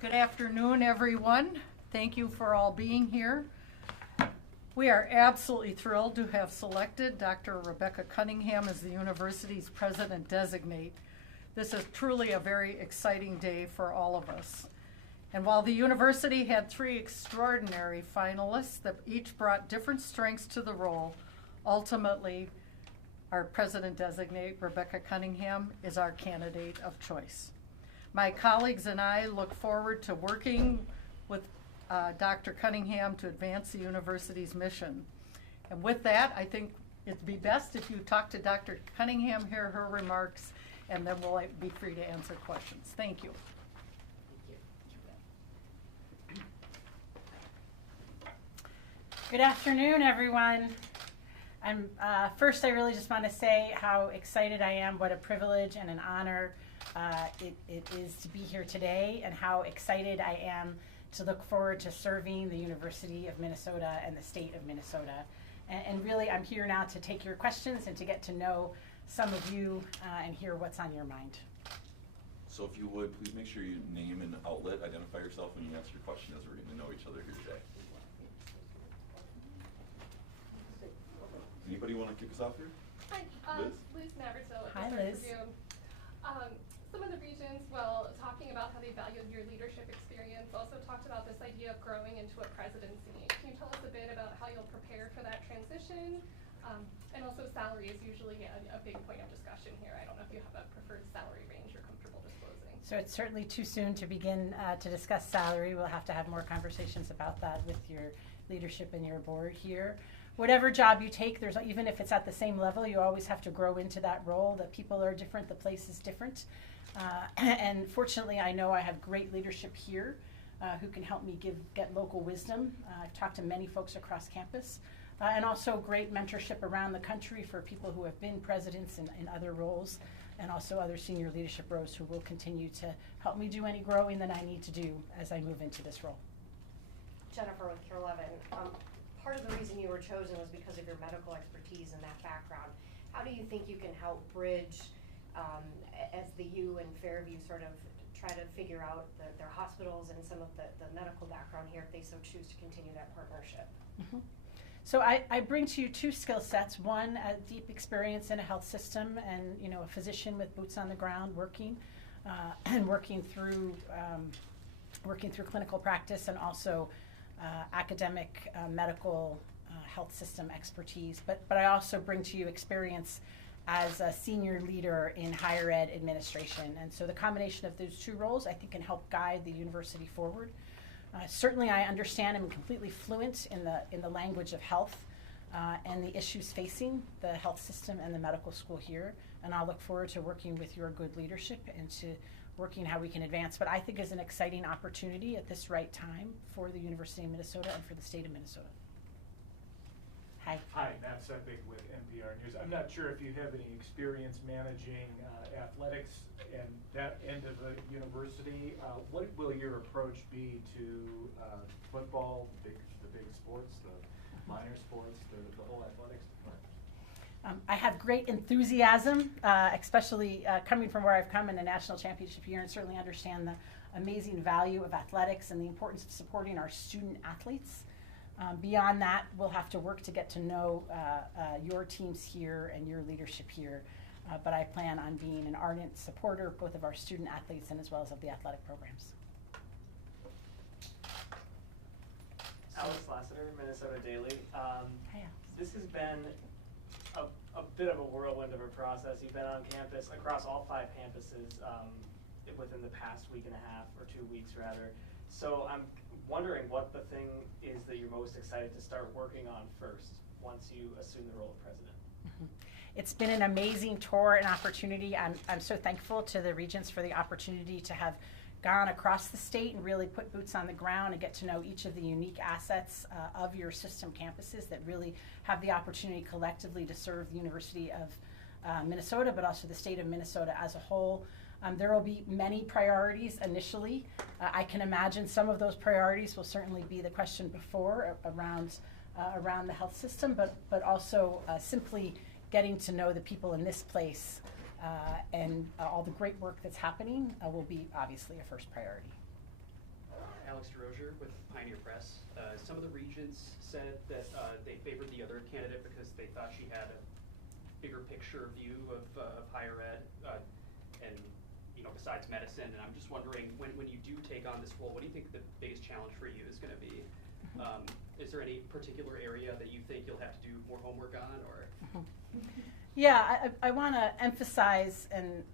Good afternoon, everyone. Thank you for all being here. We are absolutely thrilled to have selected Dr. Rebecca Cunningham as the university's president-designate. This is truly a very exciting day for all of us. And while the university had 3 extraordinary finalists that each brought different strengths to the role, ultimately, our president-designate, Rebecca Cunningham, is our candidate of choice. My colleagues and I look forward to working with Dr. Cunningham to advance the university's mission. And with that, I think it'd be best if you talk to Dr. Cunningham, hear her remarks, and then we'll be free to answer questions. Thank you. Good afternoon, everyone. First, I really just want to say how excited I am, what a privilege and an honor it is to be here today, and how excited I am to look forward to serving the University of Minnesota and the state of Minnesota. And really, I'm here now to take your questions and to get to know some of you and hear what's on your mind. So if you would, please make sure you name and outlet, identify yourself when you answer your question, as we're getting to know each other here today. Anybody want to kick us off here? Hi, Liz Naverto with Hi, the Liz. Tribune. Some of the Regents, while talking about how they valued your leadership experience, also talked about this idea of growing into a presidency. Can you tell us a bit about how you'll prepare for that transition? And also salary is usually a big point of discussion here. I don't know if you have a preferred salary range you're comfortable disclosing. So it's certainly too soon to begin to discuss salary. We'll have to have more conversations about that with your leadership and your board here. Whatever job you take, even if it's at the same level, you always have to grow into that role. The people are different, the place is different. And fortunately, I know I have great leadership here who can help me get local wisdom. I've talked to many folks across campus. And also great mentorship around the country for people who have been presidents in other roles, and also other senior leadership roles who will continue to help me do any growing that I need to do as I move into this role. Jennifer with Care 11. Part of the reason you were chosen was because of your medical expertise and that background. How do you think you can help bridge as the U and Fairview sort of try to figure out their hospitals and some of the medical background here if they so choose to continue that partnership? Mm-hmm. So I bring to you 2 skill sets. One, a deep experience in a health system, and a physician with boots on the ground working and working through clinical practice, and also academic medical health system expertise. But I also bring to you experience as a senior leader in higher ed administration. And so the combination of those 2 roles, I think, can help guide the university forward. Certainly, I understand and am completely fluent in the language of health and the issues facing the health system and the medical school here. And I'll look forward to working with your good leadership and to working how we can advance what I think is an exciting opportunity at this right time for the University of Minnesota and for the state of Minnesota. Hi. Hi, Matt Sepik with NPR News. I'm not sure if you have any experience managing athletics and that end of the university. What will your approach be to football, the big sports, the minor sports, the whole athletics department? I have great enthusiasm, especially coming from where I've come in a national championship year, and certainly understand the amazing value of athletics and the importance of supporting our student athletes. Beyond that, we'll have to work to get to know your teams here and your leadership here. But I plan on being an ardent supporter both of our student athletes and as well as of the athletic programs. Alex Lassiter, Minnesota Daily. Hiya. This has been a bit of a whirlwind of a process. You've been on campus across all 5 campuses within the past week and a half, or 2 weeks rather. So I'm wondering what the thing is that you're most excited to start working on first once you assume the role of president. Mm-hmm. It's been an amazing tour and opportunity. I'm so thankful to the Regents for the opportunity to have gone across the state and really put boots on the ground and get to know each of the unique assets of your system campuses that really have the opportunity collectively to serve the University of Minnesota, but also the state of Minnesota as a whole. There will be many priorities initially. I can imagine some of those priorities will certainly be the question before around the health system, but also simply getting to know the people in this place and all the great work that's happening will be obviously a first priority. Alex DeRozier with Pioneer Press. Some of the regents said that they favored the other candidate because they thought she had a bigger picture view of higher ed, and besides medicine. And I'm just wondering, when you do take on this role, what do you think the biggest challenge for you is going to be? Is there any particular area that you think you'll have to do more homework on, or? Yeah, I want to emphasize, and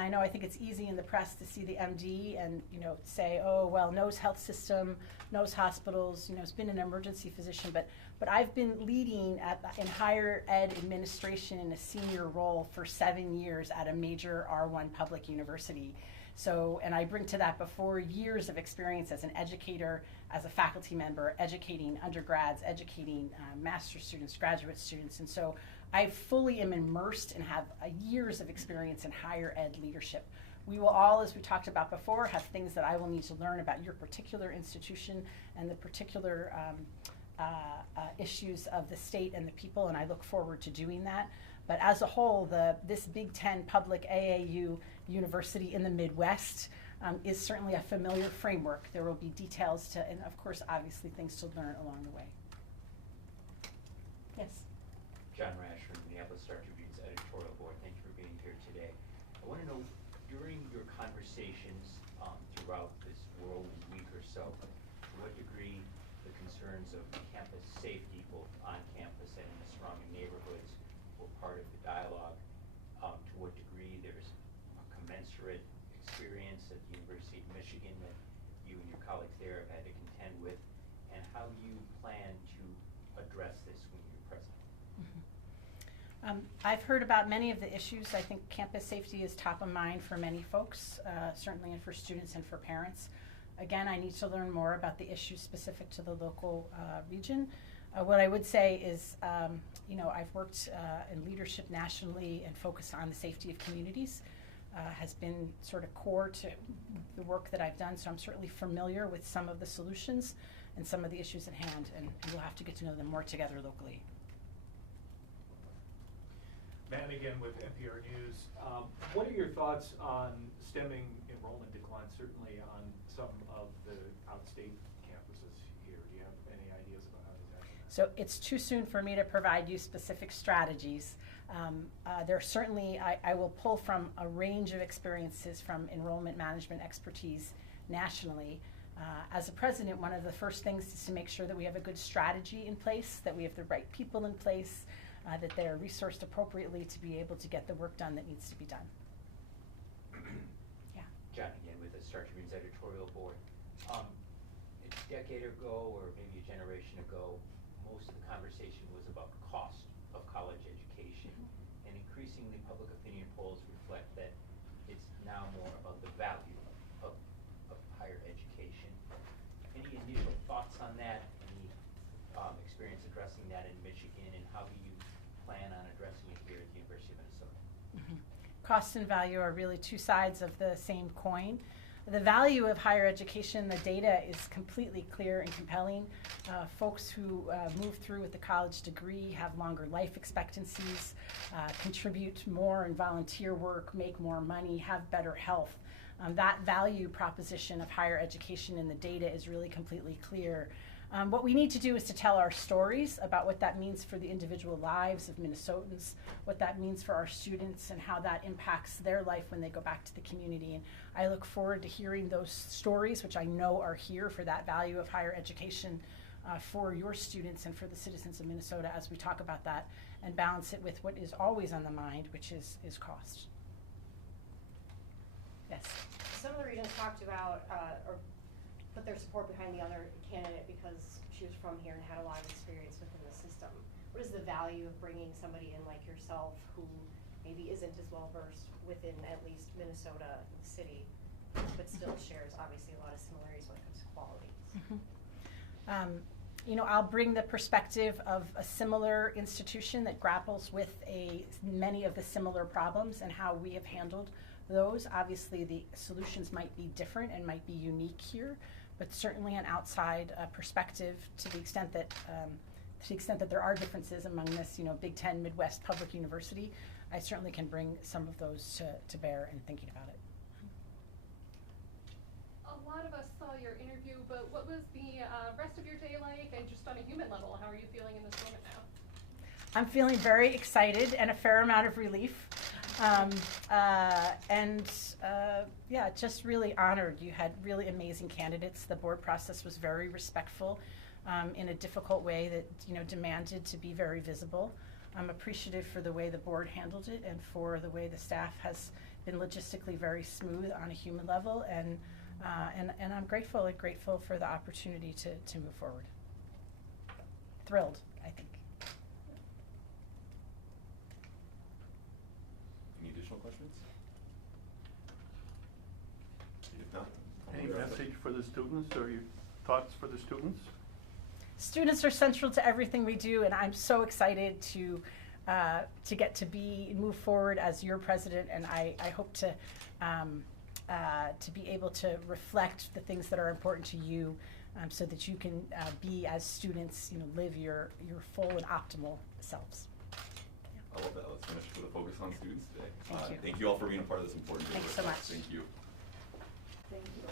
I think it's easy in the press to see the MD and say, oh well, knows health system, knows hospitals, has been an emergency physician, but I've been leading in higher ed administration in a senior role for 7 years at a major R1 public university. So, and I bring to that before years of experience as an educator, as a faculty member, educating undergrads, educating master's students, graduate students, and so I fully am immersed and have years of experience in higher ed leadership. We will all, as we talked about before, have things that I will need to learn about your particular institution and the particular issues of the state and the people, and I look forward to doing that. But as a whole, this Big Ten public AAU university in the Midwest is certainly a familiar framework. There will be details to, and of course, obviously, things to learn along the way. Yes? John Rash from Minneapolis-St editorial board. Thank you for being here today. I want to know, during your conversations throughout this whirlwind week or so, to what degree the concerns of campus safety, both on campus and in the surrounding neighborhoods, were part of the dialogue, to what degree there's a commensurate experience at the University of Michigan that you and your colleagues there have had to contend with, and how you plan to address this when you're president. I've heard about many of the issues. I think campus safety is top of mind for many folks, certainly, and for students and for parents. Again, I need to learn more about the issues specific to the local region. What I would say is, I've worked in leadership nationally and focused on the safety of communities. Has been sort of core to the work that I've done, so I'm certainly familiar with some of the solutions and some of the issues at hand, and we'll have to get to know them more together locally. Matt again with NPR News. What are your thoughts on stemming enrollment decline, certainly on some of the outstate campuses here? Do you have any ideas about how to tackle that? So it's too soon for me to provide you specific strategies. There certainly, I will pull from a range of experiences from enrollment management expertise nationally. As a president, one of the first things is to make sure that we have a good strategy in place, that we have the right people in place, that they're resourced appropriately to be able to get the work done that needs to be done. Yeah. John again with the Star Tribune's editorial board. A decade ago, or maybe a generation ago, most of the conversation was about the cost of college education. And increasingly, public opinion polls reflect that it's now more about the value of higher education. Any initial thoughts on that? Any experience addressing that in Michigan, and how do you plan on addressing it here at the University of Minnesota? Cost and value are really two sides of the same coin. The value of higher education, the data is completely clear and compelling. Folks who move through with a college degree have longer life expectancies, contribute more in volunteer work, make more money, have better health. That value proposition of higher education in the data is really completely clear. What we need to do is to tell our stories about what that means for the individual lives of Minnesotans, what that means for our students, and how that impacts their life when they go back to the community. And I look forward to hearing those stories, which I know are here for that value of higher education for your students and for the citizens of Minnesota as we talk about that and balance it with what is always on the mind, which is cost. Yes? Some of the regions talked about, or put their support behind the other candidate because she was from here and had a lot of experience within the system. What is the value of bringing somebody in like yourself who maybe isn't as well versed within at least Minnesota, the city, but still shares obviously a lot of similarities when it comes to qualities? I'll bring the perspective of a similar institution that grapples with many of the similar problems and how we have handled those. Obviously, the solutions might be different and might be unique here, but certainly an outside perspective to the extent that there are differences among this, Big Ten Midwest public university. I certainly can bring some of those to bear in thinking about it. A lot of us saw your interview, but what was the rest of your day like, and just on a human level, how are you feeling in this moment now? I'm feeling very excited and a fair amount of relief. Yeah, just really honored. You had really amazing candidates. The board process was very respectful in a difficult way that, you know, demanded to be very visible. I'm appreciative for the way the board handled it and for the way the staff has been logistically very smooth on a human level, and I'm grateful for the opportunity to move forward. Thrilled, I think. Any additional questions? If not, I'll Any move on. message for the students or your thoughts for the students? Students are central to everything we do, and I'm so excited to get to move forward as your president, and I hope to be able to reflect the things that are important to you, so that you can be, as students, you know, live your full and optimal selves. I love that. Let's finish with a focus on students today. Thank you. Thank you all for being a part of this important day. Thanks so much. Thank you. Thank you.